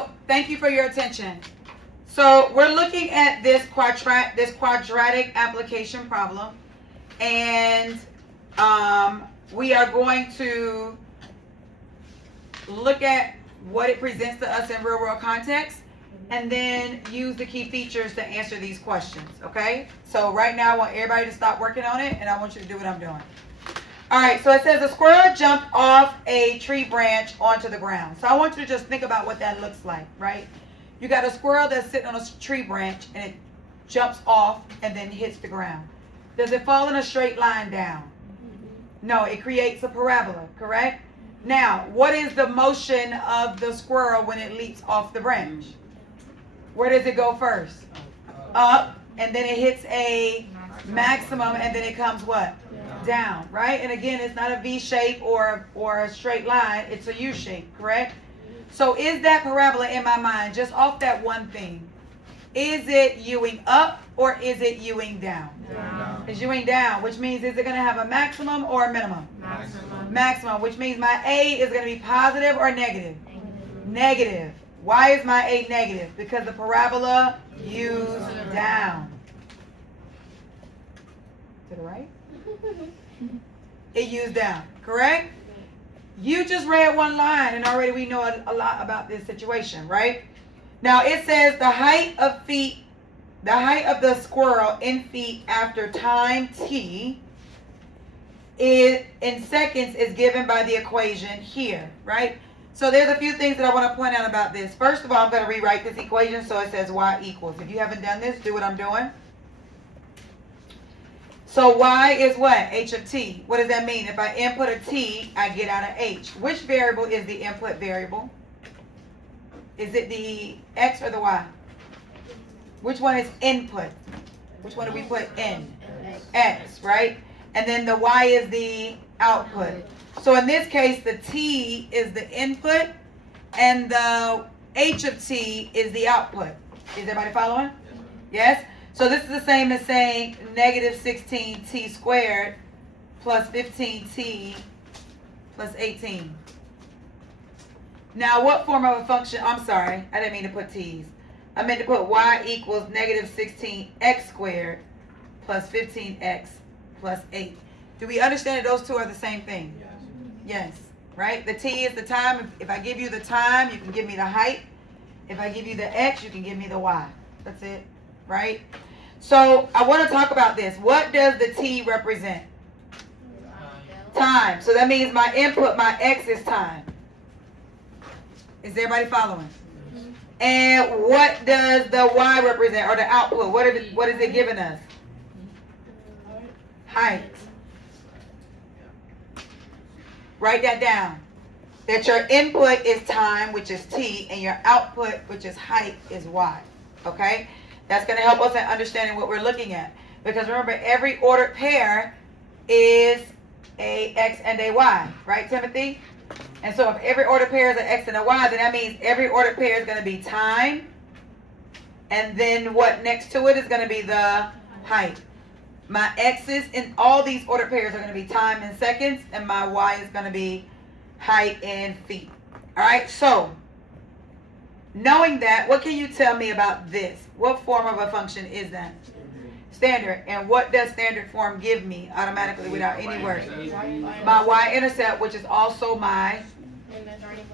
So thank you for your attention. So we're looking at this quadratic application problem, and we are going to look at what it presents to us in real world context, and then use the key features to answer these questions, okay? So right now I want everybody to stop working on it, and I want you to do what I'm doing. All right, so it says a squirrel jumped off a tree branch onto the ground. So I want you to just think about what that looks like, right? You got a squirrel that's sitting on a tree branch, and it jumps off and then hits the ground. Does it fall in a straight line down? No, it creates a parabola, correct? Now, what is the motion of the squirrel when it leaps off the branch? Where does it go first? Up, and then it hits a maximum, and then it comes what? Down, right? And again, it's not a V shape or a straight line, it's a U shape, correct? So is that parabola in my mind, just off that one thing, is it U-ing up or is it U-ing down? Down. It's U-ing down, which means is it going to have a maximum or a minimum? Maximum. Maximum, which means my A is going to be positive or negative? Negative. Why is my A negative? Because the parabola U's down. To the right? It U's down, correct? You just read one line and already we know a lot about this situation, right? Now it says the height of the squirrel in feet after time t is in seconds is given by the equation here, right? So there's a few things that I want to point out about this. First of all, I'm going to rewrite this equation so it says y equals. If you haven't done this, do what I'm doing. So y is what? H of t. What does that mean? If I input a t, I get out a h. Which variable is the input variable? Is it the x or the y? Which one is input? Which one do we put in? X, right? And then the y is the output. So in this case, the t is the input and the h of t is the output. Is everybody following? Yes? So this is the same as saying negative 16t squared plus 15t plus 18. Now what form of a function, I'm sorry, I didn't mean to put t's. I meant to put y equals negative 16x squared plus 15x plus 8. Do we understand that those two are the same thing? Yes. Yes, right? The t is the time. If I give you the time, you can give me the height. If I give you the x, you can give me the y. That's it, right? So I want to talk about this. What does the t represent? Time. So that means my input, my x is time. Is everybody following? And what does the y represent, or the output? What is it giving us? Height. Write that down. That your input is time, which is t, and your output, which is height, is y. Okay? That's going to help us in understanding what we're looking at. Because remember, every ordered pair is a x and a y. Right, Timothy? And so if every ordered pair is an x and a y, then that means every ordered pair is going to be time. And then what next to it is going to be the height. My x's in all these ordered pairs are going to be time in seconds, and my y is going to be height in feet. All right, so knowing that, what can you tell me about this? What form of a function is that? Standard. And what does standard form give me automatically without any work? My y-intercept, which is also my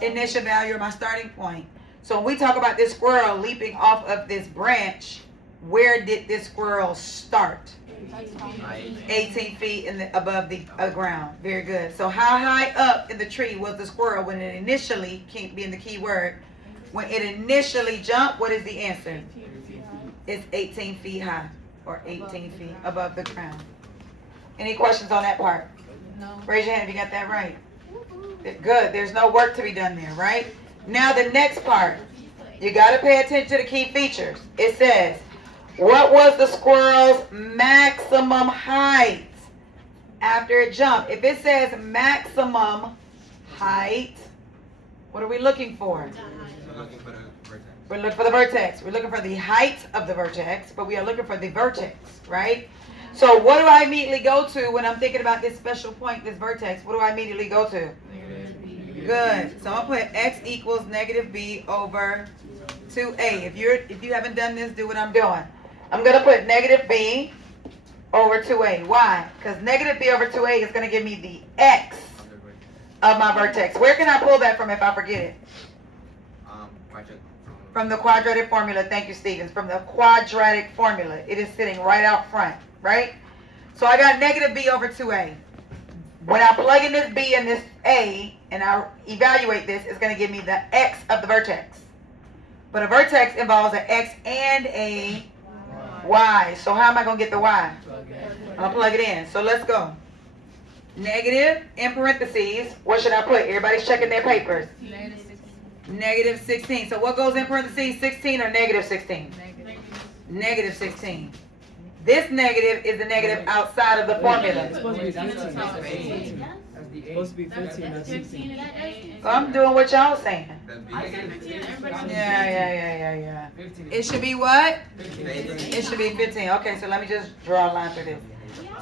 initial value or my starting point. So when we talk about this squirrel leaping off of this branch, where did this squirrel start? 18 feet above the ground. Very good. So how high up in the tree was the squirrel when it initially, being the key word, when it initially jumped? What is the answer? It's 18 feet high, or 18 feet above the ground. Any questions on that part? No. Raise your hand if you got that right. Good. There's no work to be done there, right? Now the next part. You got to pay attention to the key features. It says, what was the squirrel's maximum height after it jumped? If it says maximum height, what are we looking for? We're looking for the vertex. We're looking for the height of the vertex, but we are looking for the vertex, right? So what do I immediately go to when I'm thinking about this special point, this vertex? What do I immediately go to? Good. So I'm gonna put x equals negative b over 2a. If you haven't done this, do what I'm doing. I'm gonna put negative b over 2a. Why? Because negative b over 2a is gonna give me the x of my vertex. Where can I pull that from if I forget it? From the quadratic formula. Thank you, Stevens. From the quadratic formula. It is sitting right out front, right? So I got negative b over 2a. When I plug in this b and this a, and I evaluate this, it's going to give me the x of the vertex. But a vertex involves an x and a y. So how am I going to get the y? I'm going to plug it in. So let's go. Negative, in parentheses, what should I put? Everybody's checking their papers. Negative 16. So what goes in parentheses, 16 or negative 16? Negative 16. This negative is the negative outside of the formula. It's supposed to be 15. It's supposed to be 15, not 16. So I'm doing what y'all saying. Yeah. It should be what? It should be 15. Okay, so let me just draw a line through this.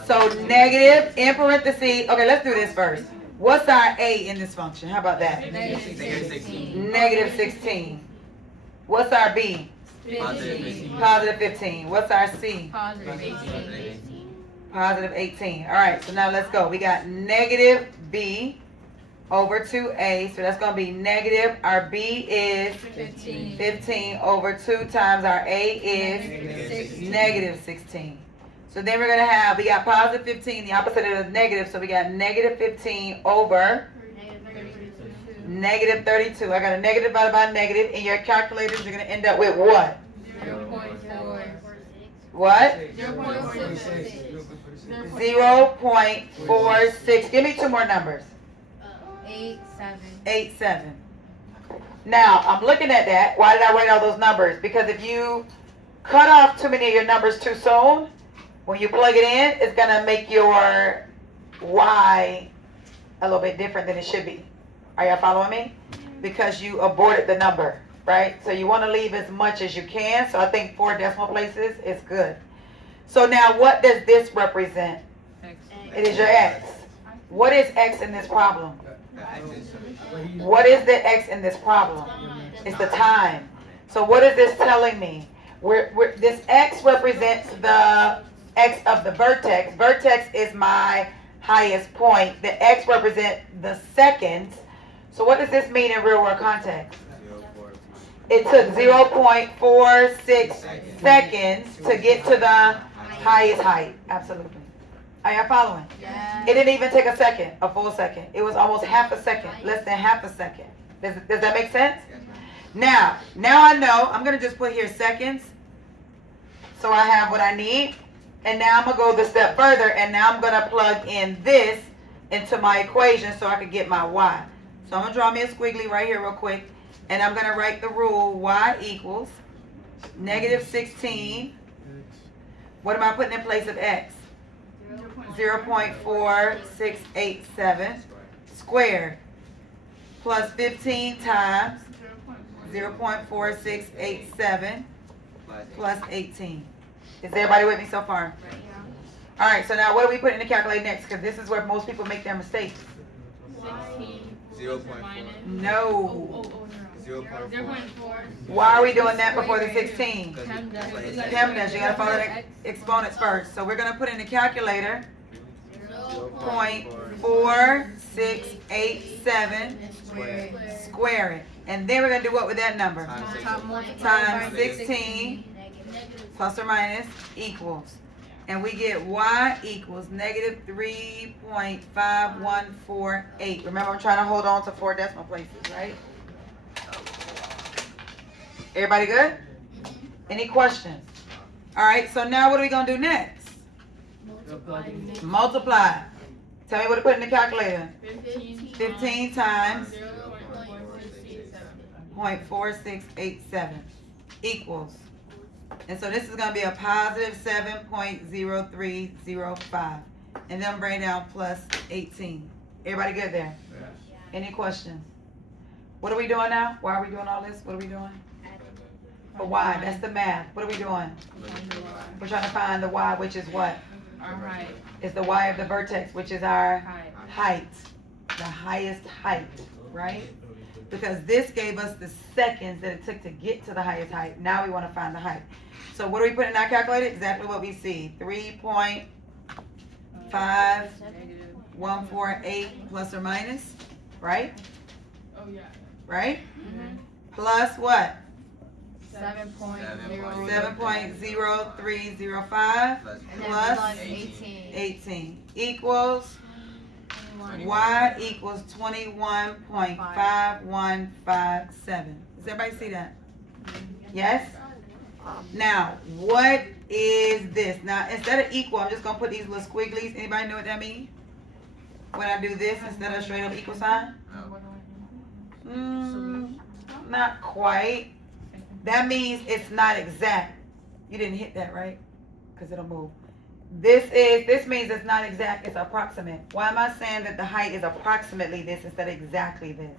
So negative, in parentheses. Okay, let's do this first. What's our a in this function? How about that? Negative 16. Negative 16. What's our b? 15. Positive 15. What's our c? Positive 18. Positive 18. All right, so now let's go. We got negative b over 2a. So that's going to be negative. Our b is 15 over 2 times our a is negative 16. So then we're going to have, we got positive 15, the opposite of negative. So we got negative 15 over negative 32. I got a negative divided by negative. In your calculators, you're going to end up with what? 0.4. What? 0.46. 0.46. Give me two more numbers. 8, 7. 8, 7. Now, I'm looking at that. Why did I write all those numbers? Because if you cut off too many of your numbers too soon, when you plug it in, it's going to make your y a little bit different than it should be. Are y'all following me? Because you aborted the number, right? So you want to leave as much as you can. So I think 4 decimal places is good. So now what does this represent? It is your x. What is x in this problem? What is the x in this problem? It's the time. So what is this telling me? This x represents the x of the vertex. Vertex is my highest point. The x represents the seconds. So what does this mean in real world context? It took 0.46 seconds to get to the highest height. Absolutely. Are y'all following? Yeah. It didn't even take a second, a full second. It was almost half a second, less than half a second. Does that make sense? Now I know. I'm going to just put here seconds. So I have what I need. And now I'm going to go the step further. And now I'm going to plug in this into my equation so I can get my y. So I'm going to draw me a squiggly right here real quick. And I'm going to write the rule y equals negative 16. What am I putting in place of x? 0.4687 squared plus 15 times 0.4687 plus 18. Is everybody with me so far? All right, so now what do we put in the calculator next? Because this is where most people make their mistakes. 16. 0.4. No. 0.4. Why are we doing that before the 16? PEMDAS. PEMDAS, you gotta follow the exponents first. So we're gonna put in the calculator 0.4687 square it. And then we're gonna do what with that number? Times 16 plus or minus equals. And we get y equals negative 3.5148. Remember, I'm trying to hold on to 4 decimal places, right? Everybody good? Any questions? All right, so now what are we going to do next? Multiply. Tell me what to put in the calculator. 15 times 0.4687 equals. And so this is going to be a positive 7.0305. And then bring down plus 18. Everybody good there? Any questions? What are we doing now? Why are we doing all this? What are we doing? For y, that's the math. What are we doing? We're trying to find the y, which is what? Our height. It's the y of the vertex, which is our height. The highest height. right? Because this gave us the seconds that it took to get to the highest height. Now we want to find the height. So what do we put in our calculator? Exactly what we see. 3.5148 plus or minus, right? Oh, yeah. Right? Plus what? 7.0. 7.0305 And then plus plus 18. 18 equals y equals 21.5157. Does everybody see that? Yes? Now, what is this? Now, instead of equal, I'm just going to put these little squigglies. Anybody know what that means? When I do this instead of straight up equal sign? Not quite. That means it's not exact. You didn't hit that, right? Because it'll move. This means it's not exact, it's approximate. Why am I saying that the height is approximately this instead of exactly this?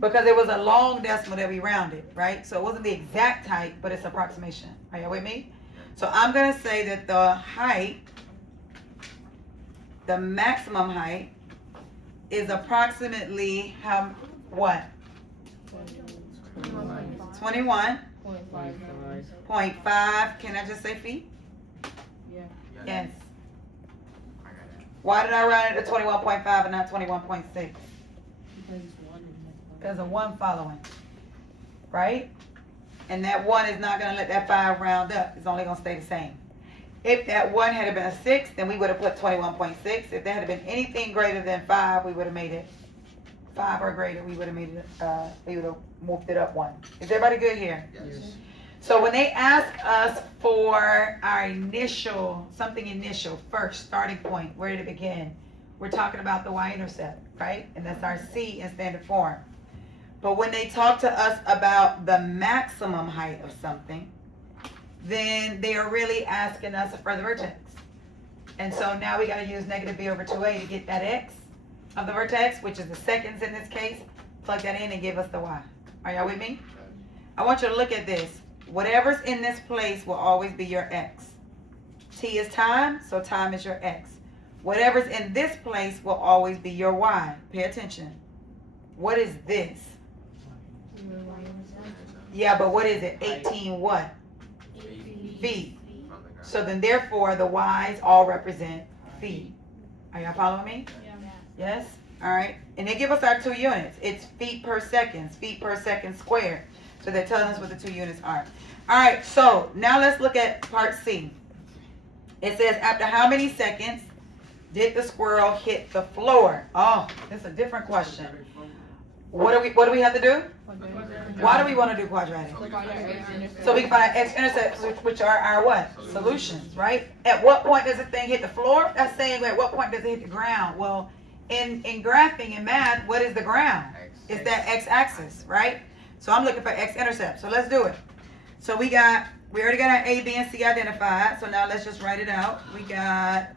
Because it was a long decimal that we rounded, right? So it wasn't the exact height, but it's approximation. Are you with me? So I'm going to say that the height, the maximum height, is approximately what? 21.5. Can I just say feet? Yes. Why did I round it to 21.5 and not 21.6? Because of one following, right? And that one is not going to let that 5 round up. It's only going to stay the same. If that one had been a 6, then we would have put 21.6. If there had been anything greater than 5, we would have made it 5 or greater. We would have made it. We would have moved it up 1. Is everybody good here? Yes. So when they ask us for our initial, first starting point, where did it begin? We're talking about the y-intercept, right? And that's our c in standard form. But when they talk to us about the maximum height of something, then they are really asking us for the vertex. And so now we got to use negative b over 2a to get that x of the vertex, which is the seconds in this case. Plug that in and give us the y. Are y'all with me? I want you to look at this. Whatever's in this place will always be your x. T is time, so time is your x. Whatever's in this place will always be your y. Pay attention. What is this? Yeah, but what is it? 18 what? Feet. So then therefore the y's all represent feet. Are y'all following me? Yes? All right. And they give us our 2 units. It's feet per second squared. So they're telling us what the 2 units are. All right, so now let's look at part C. It says, after how many seconds did the squirrel hit the floor? Oh, that's a different question. What do we have to do? Why do we want to do quadratic? So we can find our x-intercepts, which are our what? Solutions, right? At what point does the thing hit the floor? That's saying at what point does it hit the ground? Well, in graphing and math, what is the ground? It's that x-axis, right? So I'm looking for x-intercept. So let's do it. So we already got our A, B, and C identified. So now let's just write it out. We got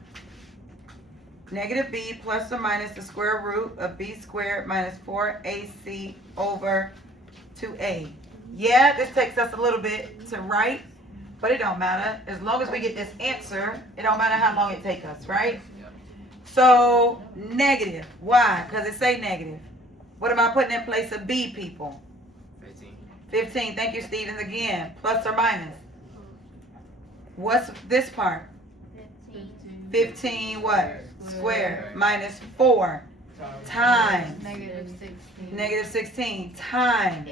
negative b plus or minus the square root of b squared minus 4ac over 2a. Yeah, this takes us a little bit to write, but it don't matter. As long as we get this answer, it don't matter how long it takes us, right? So negative. Why? Because it say negative. What am I putting in place of b, people? 15. Thank you, Stevens, again. Plus or minus? What's this part? 15 what? Squared. Minus 4 times. Negative 16 times.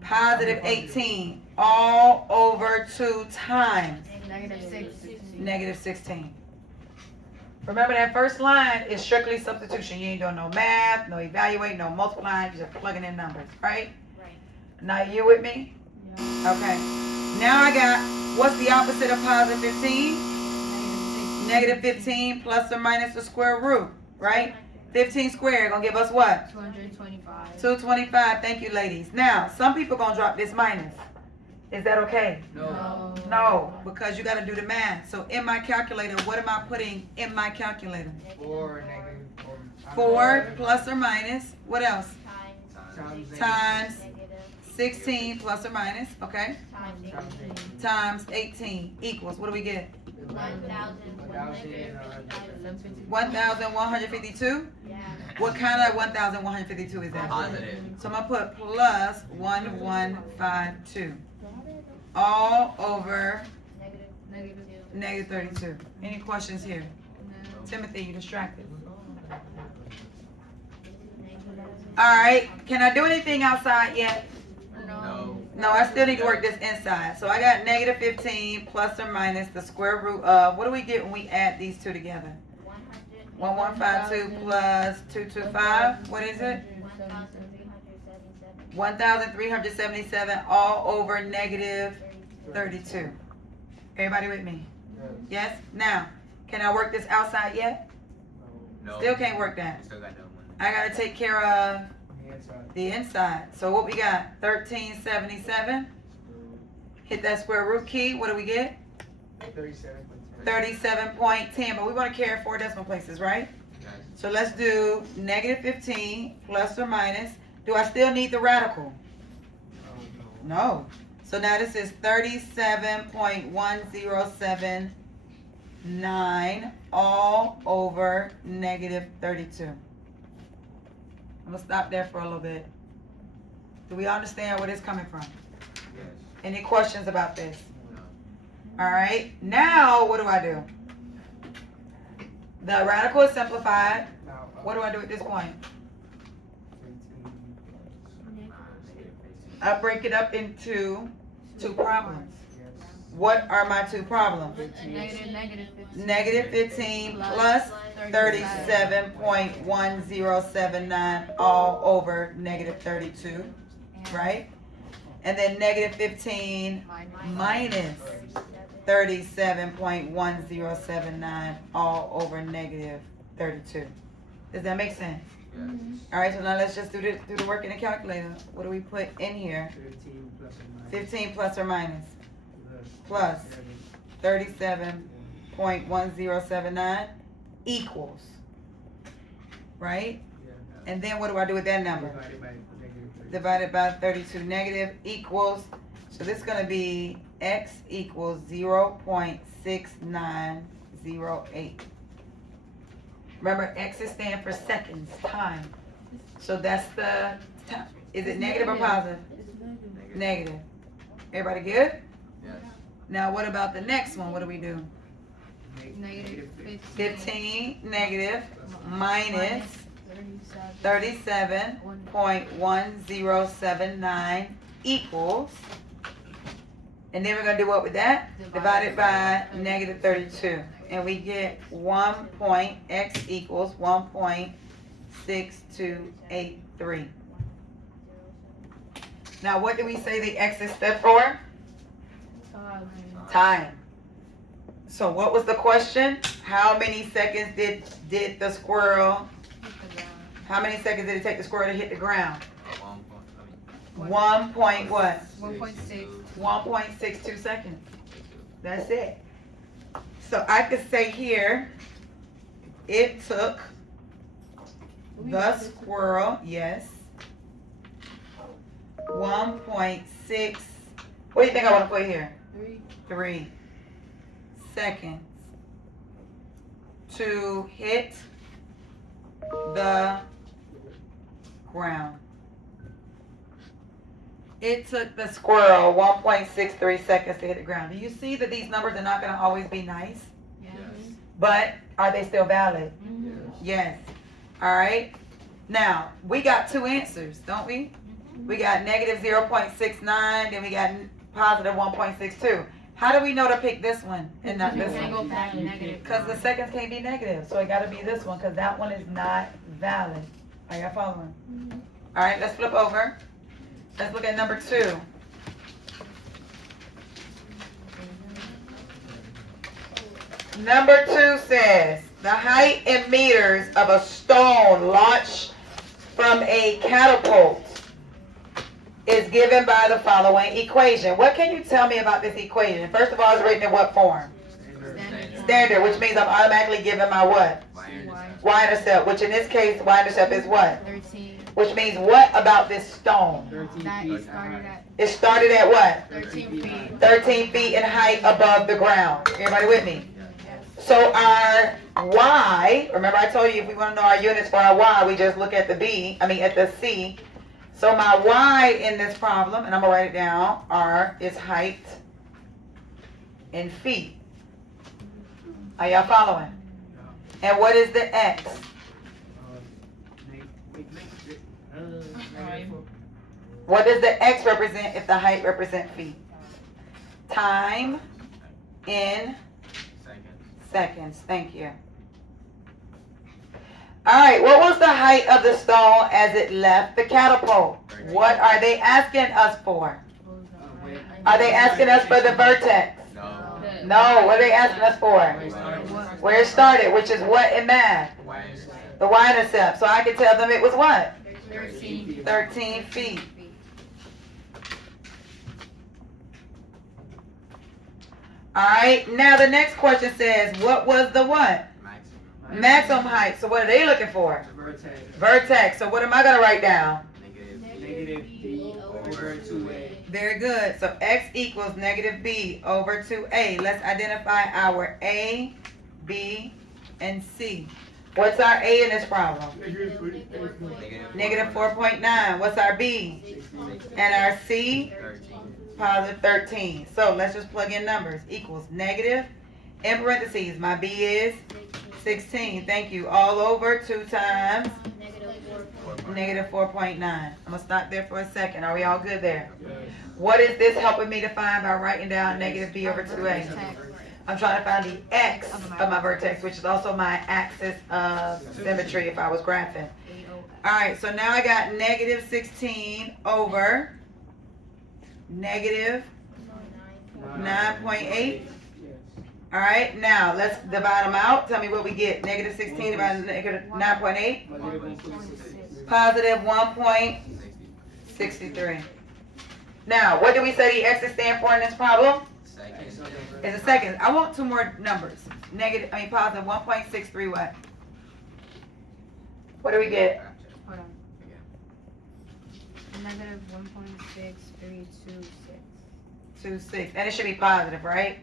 Positive 18. All over 2 times. Negative 16. Remember that first line is strictly substitution. You ain't doing no math, no evaluate, no multiplying. You're just plugging in numbers, right? Now you with me? Okay. Now I got, what's the opposite of positive 15? Negative 15 plus or minus the square root, right? 15 squared gonna give us what? 225. 225. Thank you, ladies. Now, some people gonna drop this minus. Is that okay? No. No, because you gotta do the math. So in my calculator, what am I putting in my calculator? 4 plus or minus, what else? Times 16 plus or minus, okay? Times 18 equals, what do we get? 1,152? What kind of 1,152 is that? Positive. So I'm gonna put plus 1152. All over negative 32. Any questions here? Timothy, you distracted. Alright, can I do anything outside yet? No. No, I still need to work this inside. So I got negative 15 plus or minus the square root of, what do we get when we add these two together? 1152 plus 225, what is it? 1,377 all over negative 32. Everybody with me? Yes? Now, can I work this outside yet? No. Still can't work that. Still got no one. I gotta take care of the inside. So what we got? 1377. Hit that square root key. What do we get? 37.10. But we want to carry 4 decimal places, right? Yes. So let's do negative 15 plus or minus. Do I still need the radical? No. So now this is 37.1079 all over negative 32. I'm gonna stop there for a little bit. Do we understand where this is coming from? Yes. Any questions about this? No. All right. Now what do? The radical is simplified. What do I do at this point? I break it up into 2 problems. What are my 2 problems? Negative 15 plus 37.1079 all over negative 32, right? And then negative 15 minus 37.1079 all over negative 32. Does that make sense? Yes. All right, so now let's just do the work in the calculator. What do we put in here? 15 plus or minus? Plus 37.1079 equals, right? And then what do I do with that number? Divided by 32 negative equals, so this is going to be x equals 0.6908. Remember, x is stand for seconds, time. So that's the time. Is it negative or positive? Negative. Everybody good? Yes. Now what about the next one? What do we do? Negative 15 negative minus 37.1079 equals, and then we're going to do what with that? Divided by negative 32. And we get x equals 1.6283. Now what do we say the x is stood for? Time. So what was the question? How many seconds did the squirrel, how many seconds did it take the squirrel to hit the ground? 1 point what? 1.6. 1.62 seconds. That's it. So I could say here, it took the squirrel, yes, 1.6, what do you think I want to put here? 3 seconds to hit the ground. It took the squirrel 1.63 seconds to hit the ground. Do you see that these numbers are not going to always be nice? Yes. But are they still valid? Yes. Yes. All right. Now, we got 2 answers, don't we? We got negative 0.69, then we got positive 1.62. How do we know to pick this one and not this Go one? back negative. Because the seconds can't be negative, so it got to be this one because that one is not valid. Are y'all following? All right, let's flip over. Let's look at number 2. Number 2 says, the height in meters of a stone launched from a catapult is given by the following equation. What can you tell me about this equation? First of all, it's written in what form? Standard, which means I'm automatically given my what? Y-intercept, which in this case, y-intercept is what? 13. Which means what about this stone? That it started at It started at what? 13 feet. 13 feet in height above the ground. Everybody with me? So our y, remember I told you if we want to know our units for our y, we just look at the at the c. So my y in this problem, and I'm going to write it down, is height in feet. Are y'all following? And what is the x? What does the x represent if the height represent feet? Time in seconds. Thank you. All right, what was the height of the stone as it left the catapult? What are they asking us for? Are they asking us for the vertex? No. No, what are they asking us for? Where it started, which is what in math? The y-intercept. So I can tell them it was what? 13 feet. All right, now the next question says, what was the what? Maximum height. So what are they looking for? Vertex. So what am I going to write down? Negative b over 2a. Very good. So x equals negative b over 2a. Let's identify our a, b, and c. What's our a in this problem? Negative 4.9. What's our b? And our c? Positive 13. So let's just plug in numbers. Equals negative, in parentheses, my b is 16. Thank you. All over 2 times negative 4.9. I'm going to stop there for a second. Are we all good there? What is this helping me to find by writing down negative b over 2a? I'm trying to find the x of my vertex, which is also my axis of symmetry if I was graphing. All right, so now I got negative 16 over negative 9.8. All right, now let's divide them out. Tell me what we get. Negative 16 divided by negative 9.8. Positive 1.63. Now, what do we say the x's stand for in this problem? It's a second. I want 2 more numbers. Positive 1.63 what? What do we get? Hold on. Negative 1.6326. 26. And it should be positive, right?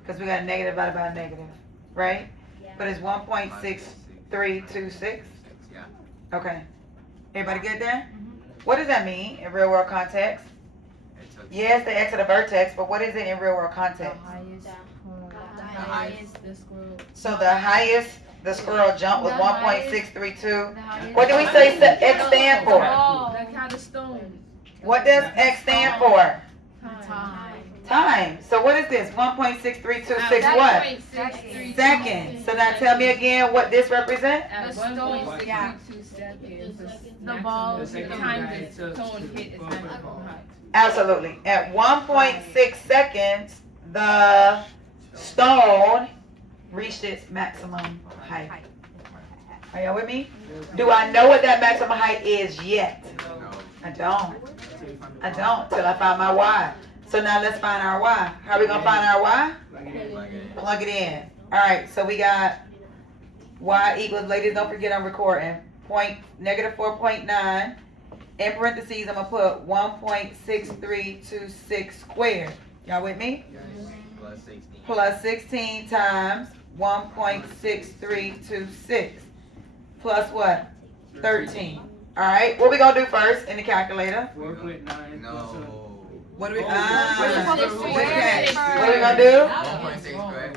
Because we got a negative divided by a negative, right? But it's 1.6326. Yeah. Okay. Everybody good there? What does that mean in real world context? Yes, the x of the vertex, but what is it in real world context? So the highest the squirrel jump was 1.632. What do we say x stand for? What does x stand for? Time. So what is this? 1.6326 what? Seconds. So now tell me again what this represents? At 1.632 seconds, the ball, the time the stone hit is maximum height. Absolutely. At 1.6 seconds, the stone reached its maximum height. Are y'all with me? Do I know what that maximum height is yet? I don't. I don't till I find my y. So now let's find our y. How are we going to find our y? Plug it in. All right, so we got y equals, ladies, don't forget I'm recording, negative 4.9. In parentheses, I'm going to put 1.6326 squared. Y'all with me? Plus 16 times 1.6326. Plus what? 13. All right, what we going to do first in the calculator? 4.9. No. What are we, What are we going to do?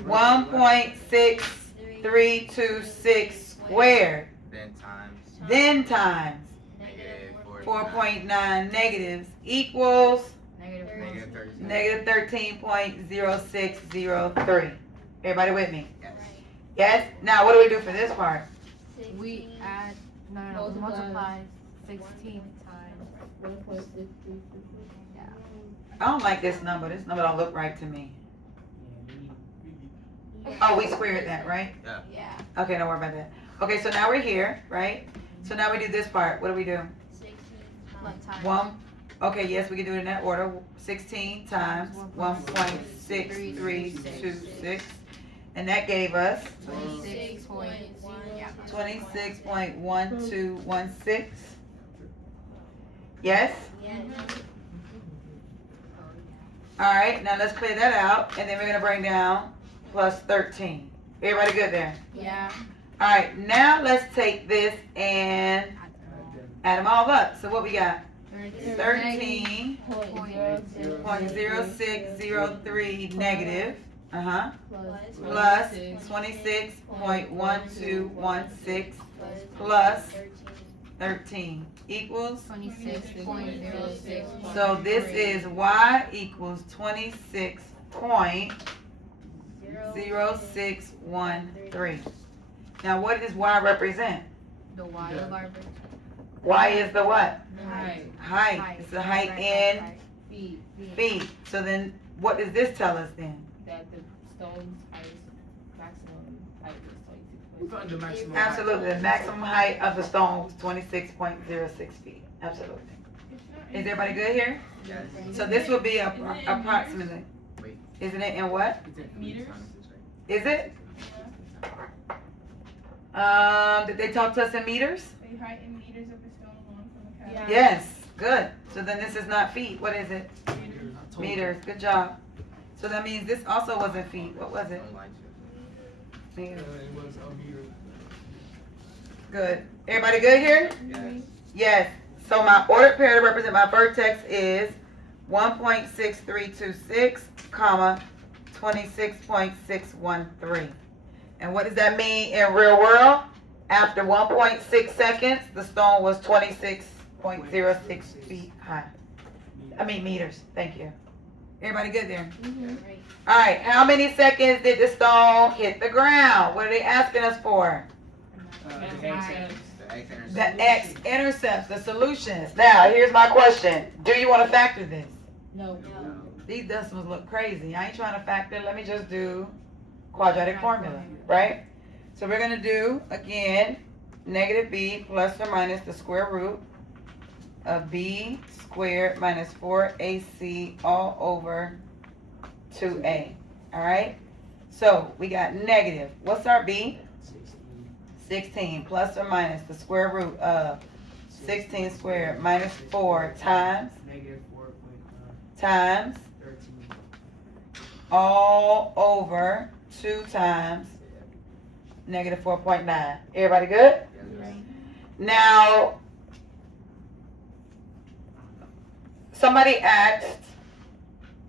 1.6 squared. 1.6326 squared. Then times. Then times Negative 4.9 negatives equals Negative 13. negative 13.0603. Everybody with me? Yes. Yes? Now what do we do for this part? We add, multiply 16 times. I don't like this number. This number don't look right to me. Oh, we squared that, right? Yeah. Okay, don't worry about that. Okay, so now we're here, right? So now we do this part. What do we do? Okay, yes, we can do it in that order. 16 times 1.6326. And that gave us 26.1216. Yes? All right, now let's clear that out. And then we're going to bring down plus 13. Everybody good there? Yeah. All right, now let's take this and add them all up. So what we got? 13.0603 negative, plus 26.1216 plus 13 equals. 26.06. So this is y equals 26.0613. Now what does y represent? The Y of our verse. Y is the what? Height. Height. It's the height in Feet. feet. So then what does this tell us then? That the stone's height, maximum height is 26. We found the maximum. Absolutely. The maximum height of the stone was 26.06 feet. Absolutely. Is everybody good here? Yes. So this would be approximately. Wait. Isn't it in what? Meters? Is it? Did they talk to us in meters? The height in meters of the stone alone from the Yeah. cabin. Yes. Good. So then this is not feet. What is it? Meters. Good job. So that means this also wasn't feet. What was it? Meters. It was a meter. Good. Everybody good here? Yes. Yes. So my ordered pair to represent my vertex is 1.6326, comma, 26.613. And what does that mean in real world? After 1.6 seconds, the stone was 26.06 feet high. I mean meters. Thank you. Everybody good there? All right. How many seconds did the stone hit the ground? What are they asking us for? The X-axis. The X-intercept. The x-intercepts, the solutions. Now, here's my question. Do you want to factor this? No. These decimals look crazy. I ain't trying to factor. Let me just do quadratic formula, right? So we're going to do, again, negative b plus or minus the square root of b squared minus 4ac all over 2a. All right? So we got negative. What's our b? 16 plus or minus the square root of 16 squared minus 4 times Negative 4.13. times all over 2 times negative 4.9. Everybody good? Yes. Now, somebody asked,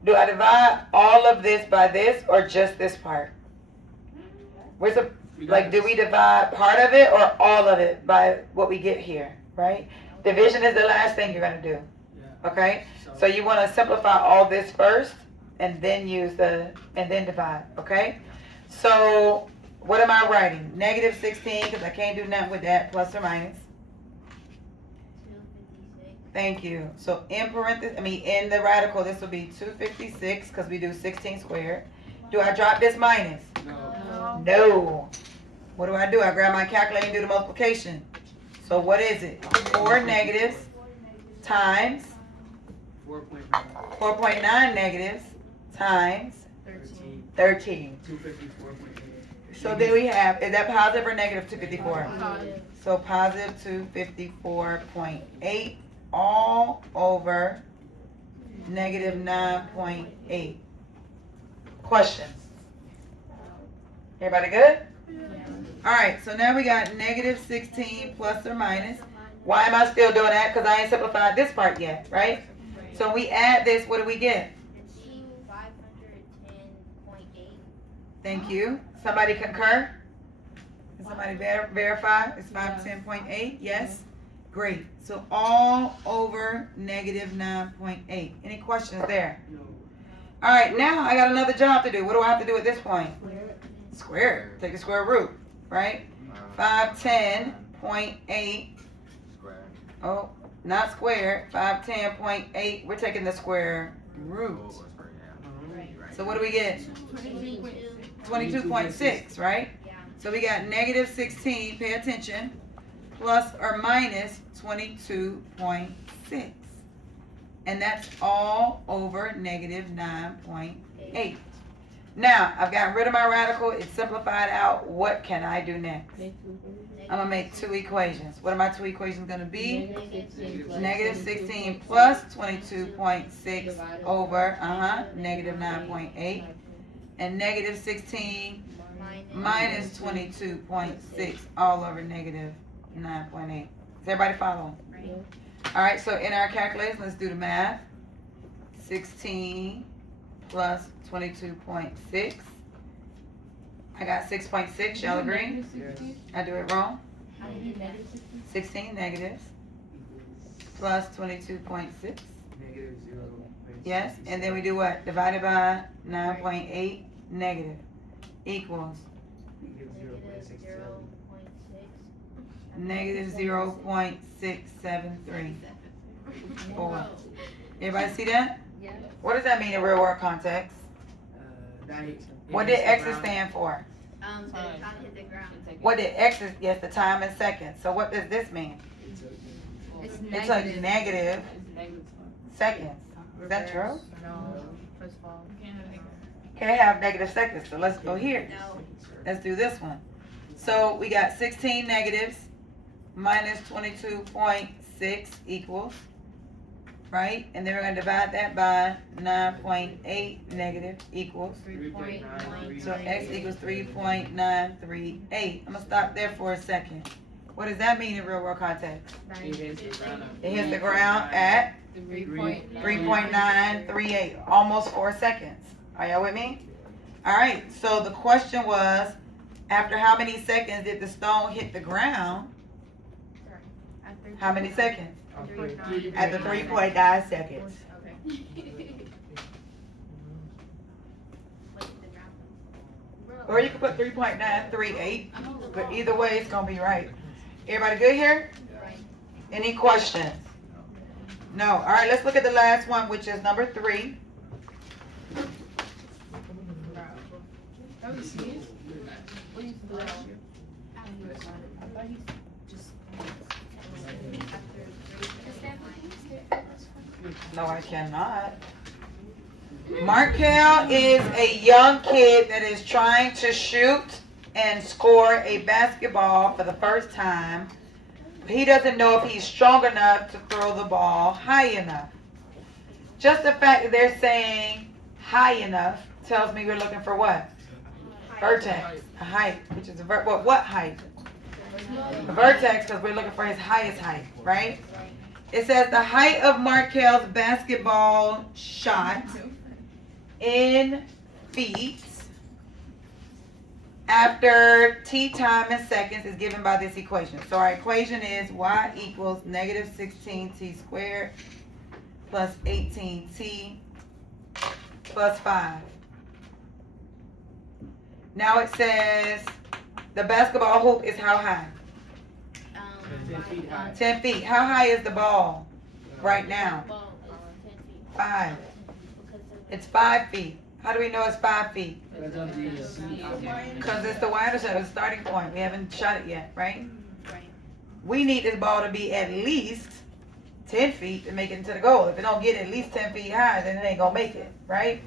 do I divide all of this by this or just this part? Where's the, like, do we divide part of it or all of it by what we get here, right? Division is the last thing you're going to do, Yeah. okay? So you want to simplify all this first and then and then divide, okay? So what am I writing? Negative 16, because I can't do nothing with that, plus or minus. 256. Thank you. So in parentheses, in the radical, this will be 256, because we do 16 squared. Do I drop this minus? No. No. What do? I grab my calculator and do the multiplication. So what is it? 4 negatives times 4.9. 4.9 negatives times 13. 254.8. So then we have, is that positive or negative 254? Positive. So positive 254.8 all over negative 9.8. Questions? Everybody good? All right, so now we got negative 16 plus or minus. Why am I still doing that? Because I ain't simplified this part yet, right? So we add this, what do we get? 510.8. Thank you. Somebody concur? Can somebody verify? It's 510.8? Yes? Great. So all over negative 9.8. Any questions there? No. All right, now I got another job to do. What do I have to do at this point? Square it. Take the square root, right? 510.8. Square. Oh, not squared. 510.8. We're taking the square root. Oh, square, yeah. Right. So what do we get? 22.6, right? Yeah. So we got negative 16, pay attention, plus or minus 22.6. And that's all over negative 9.8. Now, I've gotten rid of my radical. It's simplified out. What can I do next? I'm going to make 2 equations. What are my 2 equations going to be? Negative 16 plus 22.6 over, negative 9.8. And negative 16 minus 22.6 all over negative 9.8. Is everybody following? All right, so in our calculation, let's do the math. 16 plus 22.6. I got 6.6, y'all agree? I do it wrong? 16 negatives plus 22.6. Negative 0. Yes, and then we do what? Divided by 9.8 negative equals negative 0.673. 4. Everybody see that? Yes. What does that mean in real world context? What did X stand for? The time hit the ground. What did X is? Yes, the time in seconds. So what does this mean? It's It took negative seconds. Is that true? No. First of all. Can't have negative seconds, so let's go here. No. Let's do this one. So we got 16 negatives minus 22.6 equals, right? And then we're going to divide that by 9.8 negative equals. 3.9. So X equals 3.938. I'm going to stop there for a second. What does that mean in real world context? It hits the ground. It hits the ground at 3.938, almost 4 seconds. Are y'all with me? All right, so the question was, after how many seconds did the stone hit the ground? How many seconds? At the 3.9 seconds. Or you can put 3.938, but either way, it's gonna be right. Everybody good here? Any questions? No. All right, let's look at the last one, which is number 3. No, I cannot. Markel is a young kid that is trying to shoot and score a basketball for the first time. He doesn't know if he's strong enough to throw the ball high enough. Just the fact that they're saying high enough tells me we're looking for what? Vertex, a height, which is a what height? A vertex, because we're looking for his highest height, right? It says the height of Markel's basketball shot in feet after t time in seconds is given by this equation. So our equation is y equals negative 16t squared plus 18t plus 5. Now it says the basketball hoop is how high? 10 feet high. 10 feet. How high is the ball right now? 5. It's 5 feet. How do we know it's 5 feet? Because it's the y-intercept, it's the starting point. We haven't shot it yet, right? We need this ball to be at least 10 feet to make it into the goal. If it don't get at least 10 feet high, then it ain't going to make it, right?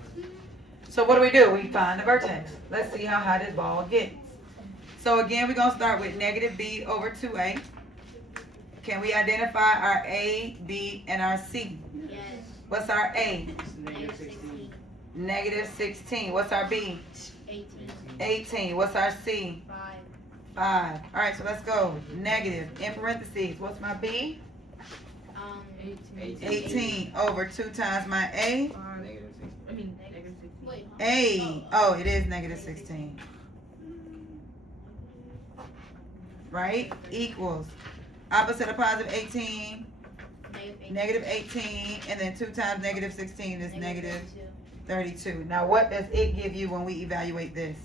So what do? We find the vertex. Let's see how high this ball gets. So again, we're going to start with negative b over 2a. Can we identify our A, B, and our C? Yes. What's our A? Negative 16. Negative 16. What's our B? 18. 18. What's our C? 5. 5. All right, so let's go. Negative. In parentheses, what's my B? 18 over 2 times my A. Negative 16. Wait. A. Oh, it is negative 16. Right? Equals. Opposite of positive 18, negative 18, and then 2 times negative 16 is negative 32. Now, what does it give you when we evaluate this?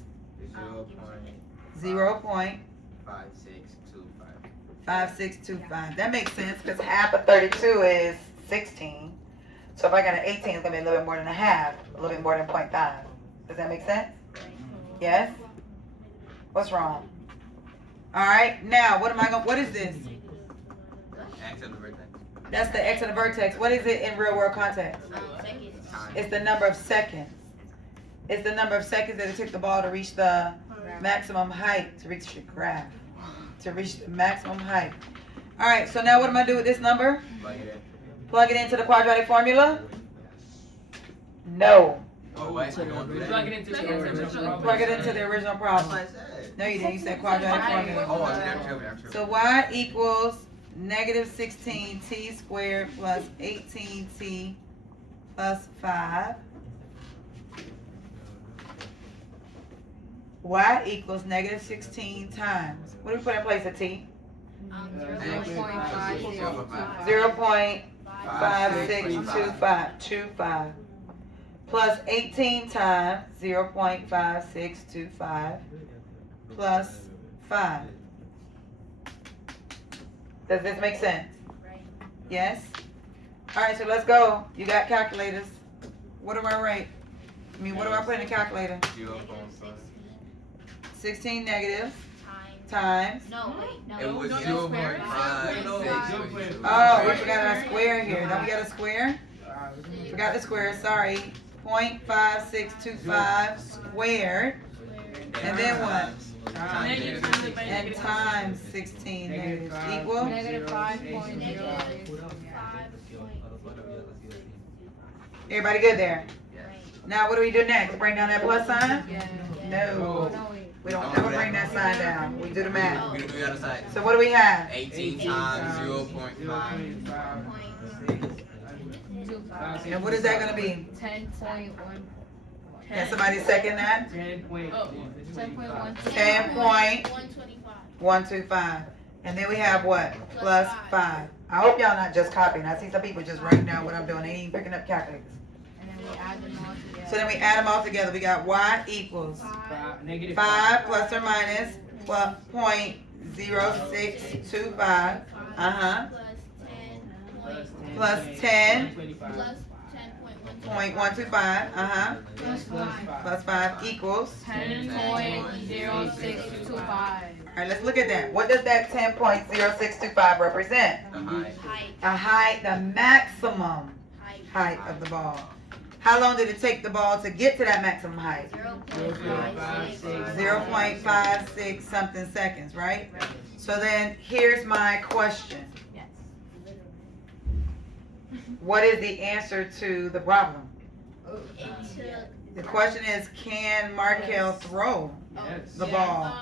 0.5625. 5625. That makes sense because half of 32 is 16. So if I got an 18, it's going to be a little bit more than a half, a little bit more than 0.5. Does that make sense? Yes? What's wrong? All right, now what is this? X of the vertex. That's the X of the vertex. What is it in real world context? It's the number of seconds. It's the number of seconds that it took the ball to reach the maximum height, to reach the graph, to reach the maximum height. All right, so now what am I do with this number? Plug it in. Plug it into the quadratic formula? No. Oh, wait, you don't do that? Plug it into the original problem. Plug it into the original That's what problem. I said. No, you didn't. You said quadratic formula. Oh, I'm tripping. So y equals negative 16 t squared plus 18 t plus 5. Y equals negative 16 times. What do we put in place of t? 0.5625. Plus 18 times 0.5625 plus 5. Does this make sense? Right. Yes? Alright, so let's go. You got calculators. What do I write? What do I put in the calculator? 16 negatives times. No, wait, no. It was No, 0.5. Oh, we forgot our square here. Don't we got a square? Forgot the square, sorry. 0.5625 squared. And then what? And times 16 negatives equal? Negative 5.06. Everybody good there? Now what do we do next? Bring down that plus sign? Yeah. No. No, wait. We don't ever bring that sign down. We do the math. We do the other side. So what do we have? 18 times 0.5. And what is that gonna be? 10.1. Can somebody second that? 10.1. 10.125. And then we have what? Plus 5. I hope y'all not just copying. I see some people just writing down what I'm doing. They ain't even picking up calculators. And then we add them all together. So then we add them all together. We got y equals 5 plus or minus 0.0625. Plus 10.125. Plus 5 equals. 10.0625. Alright, let's look at that. What does that 10.0625 represent? The height. A height, the maximum height of the ball. How long did it take the ball to get to that maximum height? 0.56 something seconds, right? So then here's my question. Yes. What is the answer to the problem? The question is, can Markel throw the ball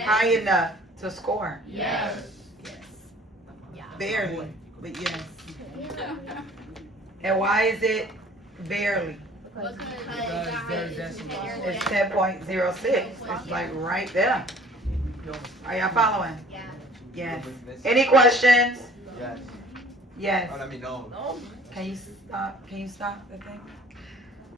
high enough to score? Yes. Barely, but yes. And why is it barely? It's 10.06. It's like right there. Are y'all following? Yeah. Yes. Any questions? Yes. Yes. Oh, let me know. Can you stop? Can you stop the thing?